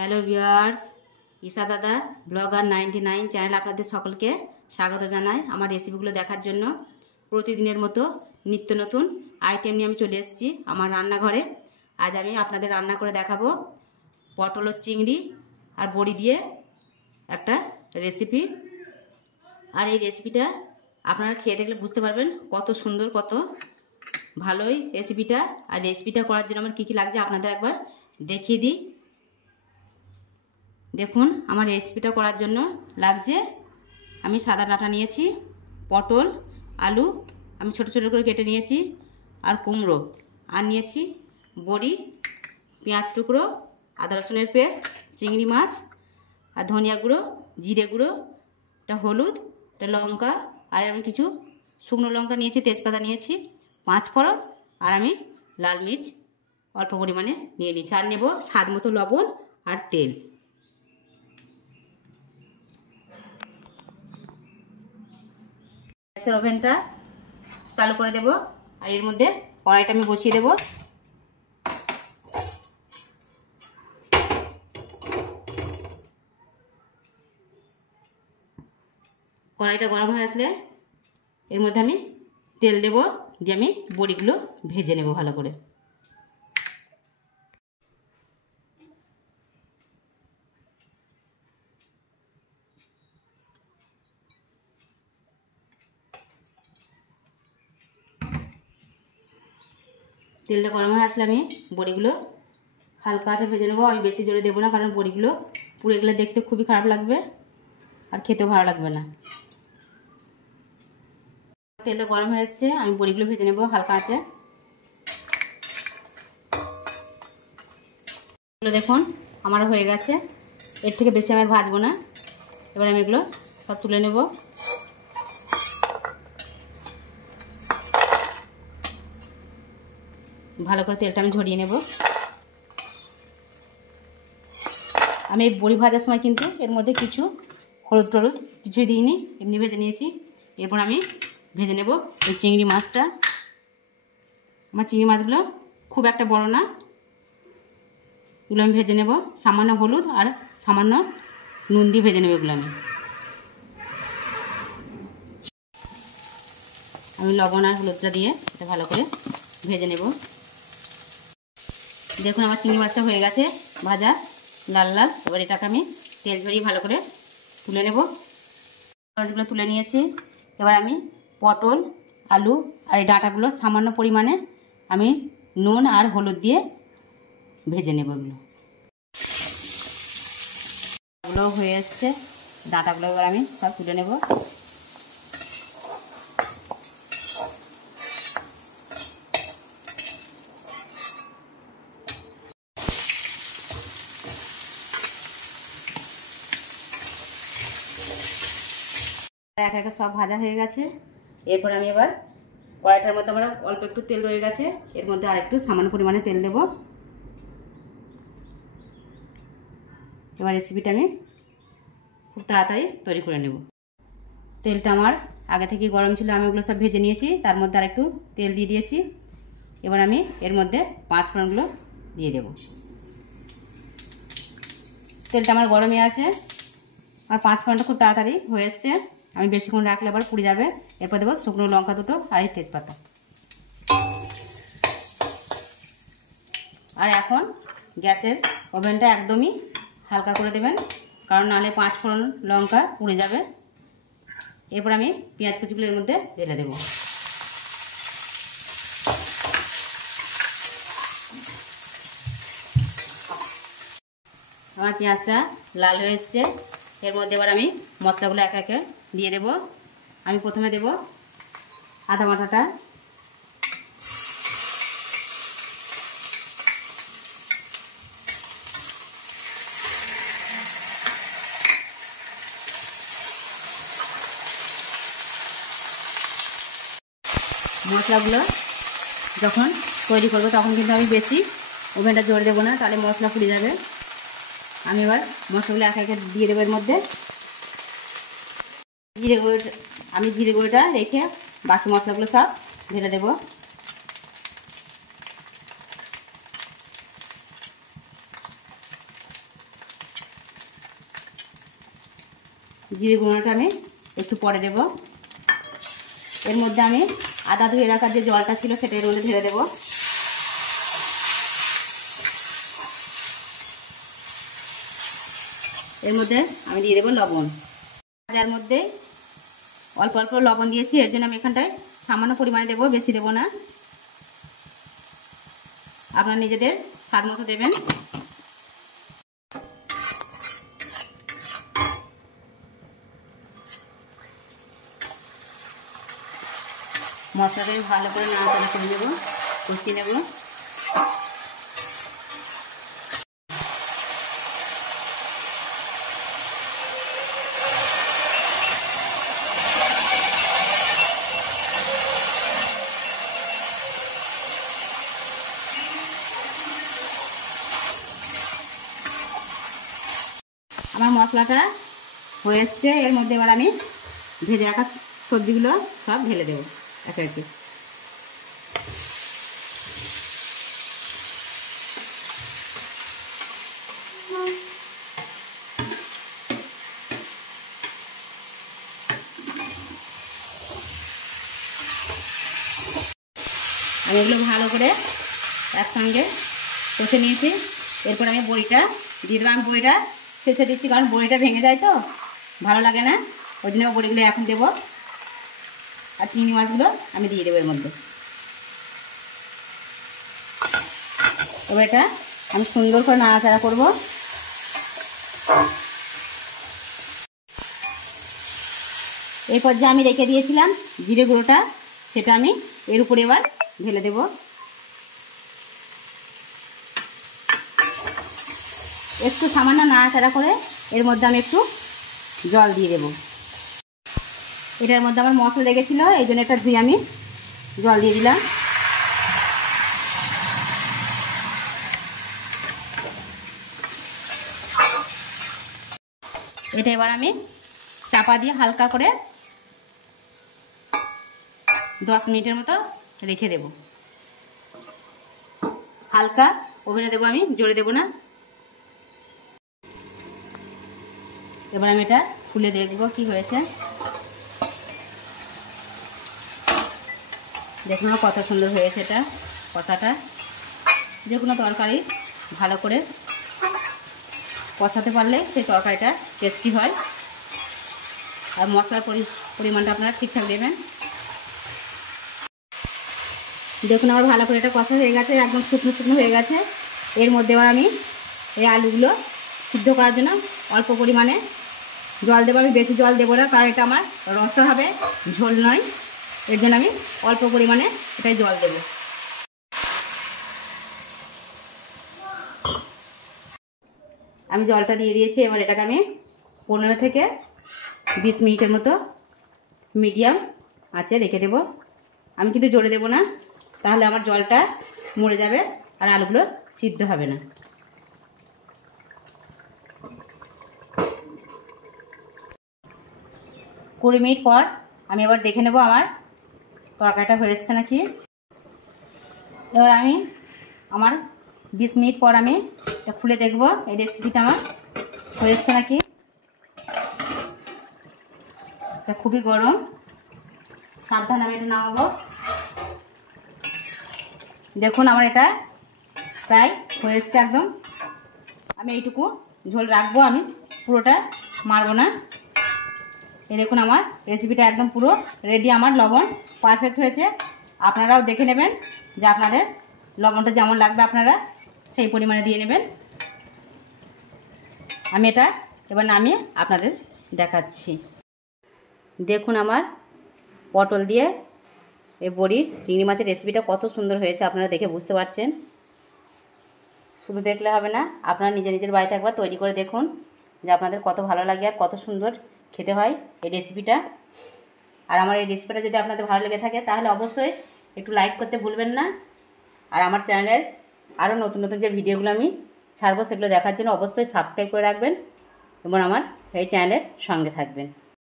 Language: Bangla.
হ্যালো ভিউয়ার্স, ঈশা দাদা ব্লগার 99 চ্যানেল আপনাদের সকলকে স্বাগত জানাই। আমার রেসিপিগুলো দেখার জন্য প্রতিদিনের মতো নিত্য নতুন আইটেম নিয়ে আমি চলে এসেছি আমার রান্নাঘরে। আজ আমি আপনাদের রান্না করে দেখাবো পটল ও চিংড়ি আর বড়ি দিয়ে একটা রেসিপি। আর এই রেসিপিটা আপনারা খেয়ে দেখলে বুঝতে পারবেন কত সুন্দর, কত ভালোই রেসিপিটা। আর রেসিপিটা করার জন্য আমার কী কী লাগছে আপনাদের একবার দেখিয়ে দিই। দেখুন, আমার রেসিপিটা করার জন্য লাগছে, আমি সাদা ডাঁটা নিয়েছি, পটল, আলু আমি ছোট ছোট করে কেটে নিয়েছি, আর কুমড়ো, আর নিয়েছি বড়ি, পেঁয়াজ টুকরো, আদা রসুনের পেস্ট, চিংড়ি মাছ, আর ধনিয়া গুঁড়ো, জিরে গুঁড়ো, একটা হলুদ, একটা লঙ্কা, আর আমি কিছু শুকনো লঙ্কা নিয়েছি, তেজপাতা নিয়েছি, 5 ফোড়ন, আর আমি লাল মির্চ অল্প পরিমাণে নিয়ে নিচ্ছি, আর নেব স্বাদ মতো লবণ আর তেল। গ্যাসের ওভেনটা চালু করে দেব, আর এর মধ্যে কড়াইটা আমি বসিয়ে দেব। কড়াইটা গরম হয়ে আসলে এর মধ্যে আমি তেল দেব, দিয়ে আমি বড়িগুলো ভেজে নেব ভালো করে। তেলটা গরম হয়ে আসলে আমি বড়িগুলো হালকা আঁচে ভেজে নেবো। আমি বেশি জোরে দেবো না, কারণ বড়িগুলো পুড়ে গেলে দেখতে খুবই খারাপ লাগবে আর খেতেও ভালো লাগবে না। তেলটা গরম হয়ে এসছে, আমি বড়িগুলো ভেজে নেবো হালকা আঁচে। এগুলো দেখুন আমার হয়ে গেছে, এর থেকে বেশি আমি ভাজবো না। এবার আমি এগুলো সব তুলে নেব। ভালো করে তেলটা আমি ঝরিয়ে নেব। আমি এই বড়ি ভাজার সময় কিন্তু এর মধ্যে কিছু হলুদ টলুদ কিছুই দিইনি, এমনি ভেজে নিয়েছি। এরপর আমি ভেজে নেব এই চিংড়ি মাছটা। আমার চিংড়ি মাছগুলো খুব একটা বড় না, এগুলো আমি ভেজে নেব। সামান্য হলুদ আর সামান্য নুন দিয়ে ভেজে নেব এগুলো। আমি লবণ আর হলুদটা দিয়ে এটা ভালো করে ভেজে নেব। দেখুন আমার চিংড়ি মাছটা হয়ে গেছে ভাজা লাল লাল। এবার এটাকে আমি তেল ঝরিয়ে ভালো করে তুলে নেব। মাছগুলো তুলে নিয়েছি। এবার আমি পটল, আলু আর এই ডাঁটাগুলো সামান্য পরিমাণে আমি নুন আর হলুদ দিয়ে ভেজে নেব। এগুলো হয়ে এসছে, ডাঁটাগুলো এবার আমি সব তুলে নেব। এক একে সব ভাজা হয়ে গেছে। এরপর আমি এবার কড়াইটার মধ্যে আমার অল্প একটু তেল রয়ে গেছে, এর মধ্যে আর একটু সামান্য পরিমাণে তেল দেব। এবার রেসিপিটা আমি খুব তাড়াতাড়ি তৈরি করে নেব। তেলটা আমার আগে থেকে গরম ছিল, আমি ওগুলো সব ভেজে নিয়েছি, তার মধ্যে আর একটু তেল দিয়ে দিয়েছি। এবার আমি এর মধ্যে 5 ফোড়নগুলো দিয়ে দেব। তেলটা আমার গরমই আছে, আর 5 ফোড়নটা খুব তাড়াতাড়ি হয়ে এসছে। আমি বেশিক্ষণ রাখলে আবার পুড়ে যাবে। এরপর দেবো শুকনো লঙ্কা দুটো আর এই তেজপাতা। আর এখন গ্যাসের ওভেনটা একদমই হালকা করে দেবেন, কারণ নাহলে 5 ফোড়ন লঙ্কা পুড়ে যাবে। এরপর আমি পেঁয়াজ কুচিগুলো এর মধ্যে ঢেলে দেবো। আমার পেঁয়াজটা লাল হয়ে এসছে, এর মধ্যে এবার আমি মশলাগুলো একে একে দিয়ে দেব। আমি প্রথমে দেব আদা বাটাটা, মশলাগুলো যখন তৈরি করবো তখন কিন্তু আমি বেশি ওভেনটা জোরে দেবো না, তাহলে মশলা পুড়ে যাবে। আমি এবার মশলাগুলো একে একে দিয়ে দেবো। এর মধ্যে জিরে গুঁড়োটা রেখে বাকি মশলাগুলো সব ঢেলে দেবো। জিরে গুঁড়োটা আমি একটু পরে দেব। এর মধ্যে আমি আদা ধুয়ে রাখার যে জলটা ছিল সেটা এর মধ্যে ঢেলে দেবো। এর মধ্যে আমি দিয়ে দেবো লবণ। যার মধ্যে অল্প অল্প লবণ দিয়েছি, এর জন্য আমি এখানটায় সামান্য পরিমাণে দেবো, বেশি দেবো না। আপনারা নিজেদের স্বাদ মতো দেবেন। মশলাটাকে ভালো করে নাড়াচাড়া করে নেব, কষিয়ে নেব। আমার মশলাটা হয়ে এসছে। এর মধ্যে এবার আমি ভেজে রাখা সবজিগুলো সব ঢেলে দেবো একে একে। আমি এগুলো ভালো করে একসঙ্গে কষে নিয়েছি। এরপর আমি বড়িটা দিয়ে দেবো। আমি বড়িটা শেষে দিচ্ছি, কারণ বড়িটা ভেঙে যায় তো ভালো লাগে না, ওই জন্য বড়িগুলো এখন দেবো। আর চিংড়ি মাছগুলো আমি দিয়ে দেবো এর মধ্যে। এবার এটা আমি সুন্দর করে নাড়াচাড়া করবো। এই পর্যায়ে আমি রেখে দিয়েছিলাম জিরে গুঁড়োটা, সেটা আমি এর উপরে এবার ঢেলে দেব। একটু সামান্য নাড়াচাড়া করে এর মধ্যে আমি একটু জল দিয়ে দেব। এটার মধ্যে আমার মশলা লেগেছিলো, এই জন্য এটা ধুয়ে আমি জল দিয়ে দিলাম। এটা এবার আমি চাপা দিয়ে হালকা করে 10 মিনিটের মতো রেখে দেব। হালকা ওভেনে দেবো আমি, জোরে দেবো না। এবার আমি এটা খুলে দেখবো কি হয়েছে। দেখুন কত সুন্দর হয়েছে এটা কষাটা। যে কোনো তরকারি ভালো করে কষাতে পারলে সেই তরকারিটা টেস্টি হয়। আর মশলার পরিমাণটা আপনারা ঠিকঠাক দেবেন। দেখুন আমার ভালো করে এটা কষা হয়ে গেছে, একদম শুকনো শুকনো হয়ে গেছে। এর মধ্যে এবার আমি এই আলুগুলো সিদ্ধ করার জন্য অল্প পরিমাণে জল দেবো। আমি বেশি জল দেবো না, কারণ এটা আমার রসা হবে, ঝোল নয়। এর জন্য আমি অল্প পরিমাণে এটাই জল দেব। আমি জলটা দিয়ে দিয়েছি। এবার এটাকে আমি 15 থেকে 20 মিনিটের মতো মিডিয়াম আঁচে রেখে দেব। আমি কিন্তু জোরে দেব না, তাহলে আমার জলটা মরে যাবে আর আলুগুলো সিদ্ধ হবে না। কুড়ি মিনিট পর আমি এবার দেখে নেব আমার তরকারিটা হয়ে এসছে নাকি। এবার আমি আমার 20 মিনিট পর আমি এটা খুলে দেখব এই রেসিপিটা আমার হয়ে এসছে নাকি। এটা খুবই গরম, সাবধানে আমি এটা নামাবো। দেখুন আমার এটা প্রায় হয়ে এসছে একদম। আমি এইটুকু ঝোল রাখবো, আমি পুরোটা মারবো না। এই দেখুন আমার রেসিপিটা একদম পুরো রেডি। আমার লবণ পারফেক্ট হয়েছে। আপনারাও দেখে নেবেন যে আপনাদের লবণটা যেমন লাগবে আপনারা সেই পরিমাণে দিয়ে নেবেন। আমি এটা এবার নামিয়ে আপনাদের দেখাচ্ছি। দেখুন আমার পটল দিয়ে এই বড়ির চিংড়ি মাছের রেসিপিটা কত সুন্দর হয়েছে, আপনারা দেখে বুঝতে পারছেন। শুধু দেখলে হবে না, আপনারা নিজের বাড়িতে একবার তৈরি করে দেখুন যে আপনাদের কত ভালো লাগে আর কত সুন্দর খেতে হয় এই রেসিপিটা। আর আমার এই রেসিপিটা যদি আপনাদের ভালো লেগে থাকে তাহলে অবশ্যই একটু লাইক করতে ভুলবেন না। আর আমার চ্যানেলের আরও নতুন নতুন যে ভিডিওগুলো আমি ছাড়বো সেগুলো দেখার জন্য অবশ্যই সাবস্ক্রাইব করে রাখবেন এবং আমার এই চ্যানেলের সঙ্গে থাকবেন।